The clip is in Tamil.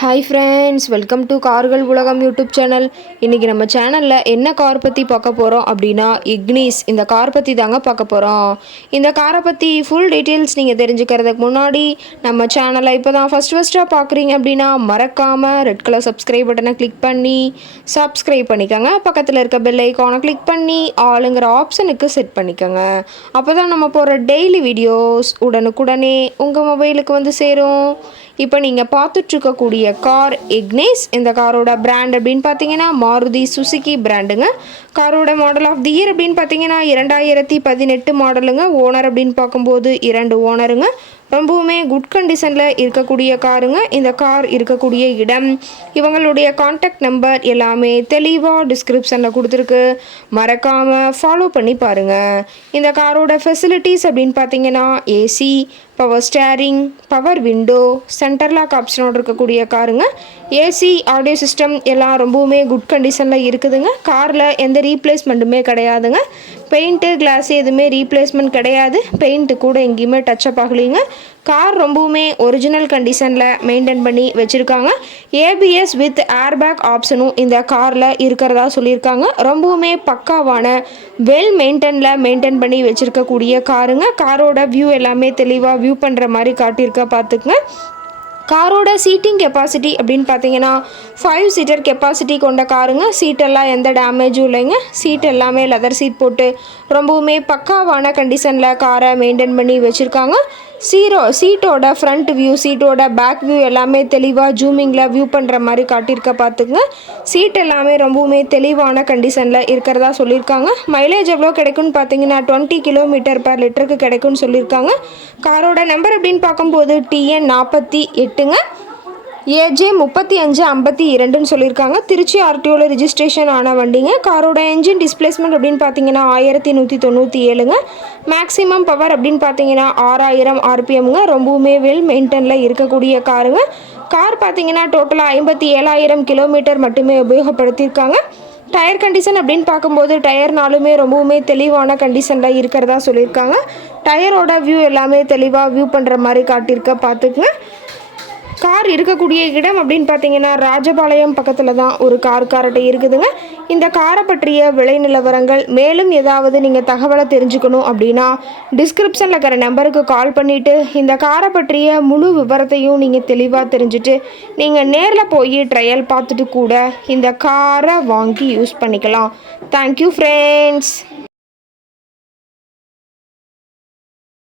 ஹாய் ஃப்ரெண்ட்ஸ், வெல்கம் டு கார்கள் உலகம் யூடியூப் சேனல். இன்றைக்கி நம்ம சேனலில் என்ன கார் பற்றி பார்க்க போகிறோம் அப்படின்னா இக்னிஸ் இந்த கார் பற்றி தாங்க பார்க்க போகிறோம். இந்த காரை பற்றி ஃபுல் டீட்டெயில்ஸ் நீங்கள் தெரிஞ்சுக்கிறதுக்கு முன்னாடி நம்ம சேனலை இப்போ தான் ஃபஸ்ட்டாக பார்க்குறீங்க அப்படின்னா மறக்காமல் ரெட் கலர் சப்ஸ்கிரைப் பட்டனை கிளிக் பண்ணி சப்ஸ்கிரைப் பண்ணிக்கோங்க. பக்கத்தில் இருக்க பெல் ஐக்கானை கிளிக் பண்ணி ஆளுங்கிற ஆப்ஷனுக்கு செட் பண்ணிக்கோங்க. அப்போ தான் நம்ம போகிற டெய்லி வீடியோஸ் உடனுக்குடனே உங்கள் மொபைலுக்கு வந்து சேரும். இப்போ நீங்கள் பார்த்துட்ருக்கக்கூடிய கார் இக்னிஸ். இந்த காரோட பிராண்ட் அப்படின்னு பார்த்தீங்கன்னா மாருதி சுசுகி பிராண்டுங்க. காரோட மாடல் ஆஃப் தி இயர் அப்படின்னு பார்த்தீங்கன்னா 2018 மாடலுங்க. ஓனர் அப்படின்னு பார்க்கும்போது 2 ஓனருங்க. ரொம்பவுமே குட் கண்டிஷனில் இருக்கக்கூடிய காருங்க. இந்த கார் இருக்கக்கூடிய இடம், இவங்களுடைய கான்டாக்ட் நம்பர் எல்லாமே தெளிவாக டிஸ்கிரிப்ஷனில் கொடுத்துருக்கு. மறக்காமல் ஃபாலோ பண்ணி பாருங்கள். இந்த காரோட ஃபெசிலிட்டிஸ் அப்படின்னு பார்த்தீங்கன்னா AC, power steering, power window, centre lock ஆப்ஷனோடு இருக்கக்கூடிய காருங்க. ஏசி, ஆடியோ சிஸ்டம் எல்லாம் ரொம்பவுமே குட் கண்டிஷனில் இருக்குதுங்க. காரில் எந்த ரீப்ளேஸ்மெண்ட்டுமே கிடையாதுங்க. பெயிண்ட்டு, கிளாஸ் எதுவுமே ரீப்ளேஸ்மெண்ட் கிடையாது. பெயிண்ட்டு கூட எங்கேயுமே டச்சப் ஆகலைங்க. கார் ரொம்பவுமே ஒரிஜினல் கண்டிஷனில் மெயின்டைன் பண்ணி வச்சுருக்காங்க. ஏபிஎஸ் வித் ஏர்பேக் ஆப்ஷனும் இந்த காரில் இருக்கிறதா சொல்லியிருக்காங்க. ரொம்பவுமே பக்காவான வெல் மெயின்டைன் பண்ணி வச்சுருக்கக்கூடிய காருங்க. காரோட வியூ எல்லாமே தெளிவாக வியூ பண்ணுற மாதிரி காட்டியிருக்க பார்த்துக்குங்க. காரோட சீட்டிங் கெப்பாசிட்டி அப்படின்னு பார்த்தீங்கன்னா 5 சீட்டர் கெப்பாசிட்டி கொண்ட காருங்க. சீட்டெல்லாம் எந்த டேமேஜும் இல்லைங்க. சீட் எல்லாமே லெதர் சீட் போட்டு ரொம்பவுமே பக்காவான கண்டிஷனில் காரை மெயின்டைன் பண்ணி வச்சுருக்காங்க. சீட்டோட ஃப்ரண்ட் வியூ, சீட்டோட பேக் வியூ எல்லாமே தெளிவாக ஜூமிங்கில் வியூ பண்ணுற மாதிரி காட்டியிருக்க பார்த்துக்குங்க. சீட் எல்லாமே ரொம்பவுமே தெளிவான கண்டிஷனில் இருக்கிறதா சொல்லியிருக்காங்க. மைலேஜ் எவ்வளோ கிடைக்கும்னு பார்த்தீங்கன்னா 20 km/லிட்டருக்கு கிடைக்கும்னு சொல்லியிருக்காங்க. காரோட நம்பர் அப்படின்னு பார்க்கும்போது TN 48ங்க. AJ 3552ன்னு சொல்லியிருக்காங்க. திருச்சி RTOவில் ரிஜிஸ்ட்ரேஷன் ஆன வண்டிங்க. காரோட என்ஜின் டிஸ்பிளேஸ்மெண்ட் அப்படின்னு பார்த்தீங்கன்னா 1197ங்க. மேக்ஸிமம் பவர் அப்படின்னு பார்த்தீங்கன்னா 6000 RPMங்க. ரொம்பவுமே வெல் மெயின்டெனில் இருக்கக்கூடிய காருங்க. கார் பார்த்தீங்கன்னா டோட்டலாக 57,000 கிலோமீட்டர் மட்டுமே உபயோகப்படுத்தியிருக்காங்க. டயர் கண்டிஷன் அப்படின்னு பார்க்கும்போது டயர் நாளுமே ரொம்பவுமே தெளிவான கண்டிஷனில் இருக்கிறதா சொல்லியிருக்காங்க. டயரோட வியூ எல்லாமே தெளிவாக வியூ பண்ணுற மாதிரி காட்டியிருக்க பார்த்துக்குங்க. கார் இருக்கக்கூடிய இடம் அப்படின்னு பார்த்தீங்கன்னா ராஜபாளையம் பக்கத்தில் தான் ஒரு கார்ட்டை இருக்குதுங்க. இந்த காரை பற்றிய விலை நிலவரங்கள் மேலும் ஏதாவது நீங்கள் தகவலை தெரிஞ்சுக்கணும் அப்படின்னா டிஸ்கிரிப்ஷனில் இருக்கிற நம்பருக்கு கால் பண்ணிவிட்டு இந்த காரை பற்றிய முழு விவரத்தையும் நீங்கள் தெளிவாக தெரிஞ்சுட்டு நீங்கள் நேரில் போய் ட்ரையல் பார்த்துட்டு கூட இந்த காரை வாங்கி யூஸ் பண்ணிக்கலாம். Thank you friends.